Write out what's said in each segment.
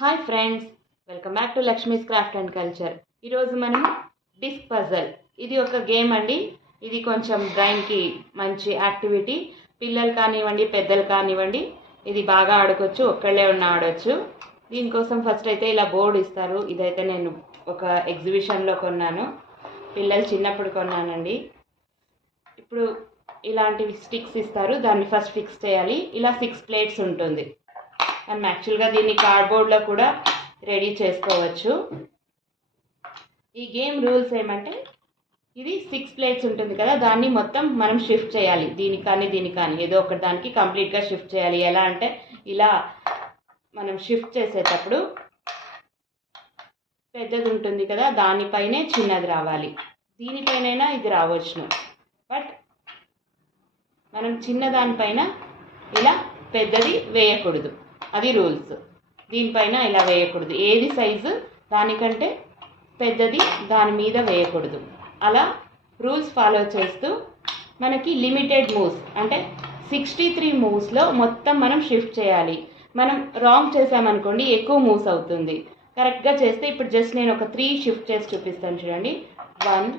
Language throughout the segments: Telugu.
Hi friends, welcome back to Lakshmi's craft and culture. ఈరోజు మనం డిస్క్ పజల్, ఇది ఒక గేమ్ అండి. ఇది కొంచెం బ్రెయిన్కి మంచి యాక్టివిటీ. పిల్లలు కానివ్వండి, పెద్దలు కానివ్వండి, ఇది బాగా ఆడుకోవచ్చు, ఒక్కళ్ళే ఉన్న ఆడవచ్చు. దీనికోసం ఫస్ట్ అయితే ఇలా బోర్డు ఇస్తారు. ఇదైతే నేను ఒక ఎగ్జిబిషన్లో కొన్నాను, పిల్లలు చిన్నప్పుడు కొన్నానండి. ఇప్పుడు ఇలాంటివి స్టిక్స్ ఇస్తారు, దాన్ని ఫస్ట్ ఫిక్స్ చేయాలి. ఇలా 6 ప్లేట్స్ ఉంటుంది. మనం యాక్చువల్గా దీన్ని కార్డ్బోర్డ్లో కూడా రెడీ చేసుకోవచ్చు. ఈ గేమ్ రూల్స్ ఏమంటే, ఇది 6 ప్లేట్స్ ఉంటుంది కదా, దాన్ని మొత్తం మనం షిఫ్ట్ చేయాలి. దీనికి కానీ ఏదో ఒక దానికి కంప్లీట్గా షిఫ్ట్ చేయాలి. ఎలా అంటే, ఇలా మనం షిఫ్ట్ చేసేటప్పుడు పెద్దది ఉంటుంది కదా, దానిపైనే చిన్నది రావాలి. దీనిపైనైనా ఇది రావచ్చును, బట్ మనం చిన్నదానిపైన ఇలా పెద్దది వేయకూడదు. అది రూల్స్. దీనిపైన ఇలా వేయకూడదు. ఏది సైజు దానికంటే పెద్దది దాని మీద వేయకూడదు. అలా రూల్స్ ఫాలో చేస్తూ మనకి లిమిటెడ్ మూవ్స్, అంటే 63 మూవ్స్లో మొత్తం మనం షిఫ్ట్ చేయాలి. మనం రాంగ్ చేసామనుకోండి, ఎక్కువ మూవ్స్ అవుతుంది. కరెక్ట్గా చేస్తే, ఇప్పుడు జస్ట్ నేను ఒక 3 షిఫ్ట్ చేసి చూపిస్తాను చూడండి. 1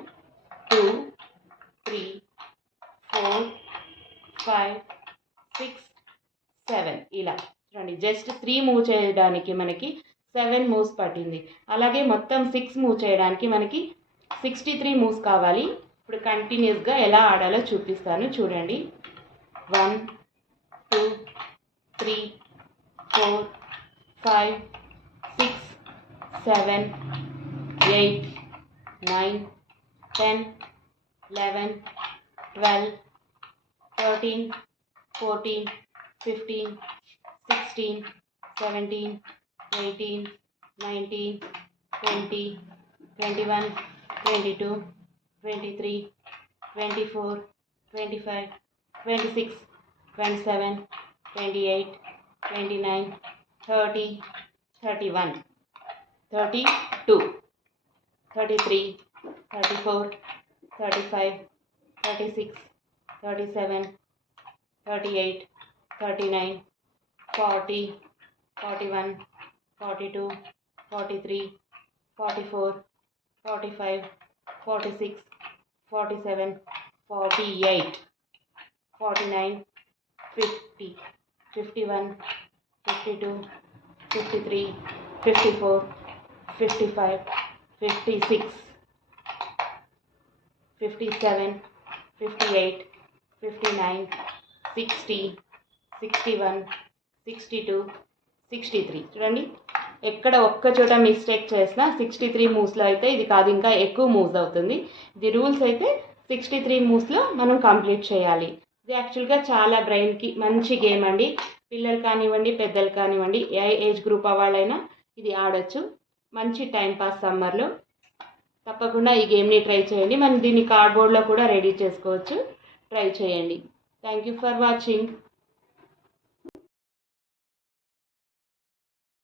2 3 4 5 6 7 ఇలా చూడండి. జస్ట్ 3 మూవ్ చేయడానికి మనకి 7 మూవ్స్ పట్టింది. అలాగే మొత్తం 6 మూవ్ చేయడానికి మనకి 63 మూవ్స్ కావాలి. ఇప్పుడు కంటిన్యూస్గా ఎలా ఆడాలో చూపిస్తాను చూడండి. 1 2 3 4 5 6 7 8 9 10 11 12 13 14 15 16 17 18 19 20 21 22 23 24 25 26 27 28 29 30 31 32 33 34 35 36 37 38 39 40 41 42 43 44 45 46 47 48 49 50 51 52 53 54 55 56 57 58 59 60 61 62 63 చూడండి. ఎక్కడ ఒక్క చోట మిస్టేక్ చేసినా 63 మూవ్స్లో అయితే ఇది కాదు, ఇంకా ఎక్కువ మూవ్స్ అవుతుంది. ఇది రూల్స్ అయితే 63 మూవ్స్లో మనం కంప్లీట్ చేయాలి. ఇది యాక్చువల్గా చాలా బ్రెయిన్కి మంచి గేమ్ అండి. పిల్లలు కానివ్వండి, పెద్దలు కానివ్వండి, ఏ ఏజ్ గ్రూప్ వాళ్ళైనా ఇది ఆడొచ్చు. మంచి టైంపాస్ సమ్మర్లో. తప్పకుండా ఈ గేమ్ని ట్రై చేయండి. మనం దీన్ని కార్డ్బోర్డ్లో కూడా రెడీ చేసుకోవచ్చు. ట్రై చేయండి. Thank you for watching.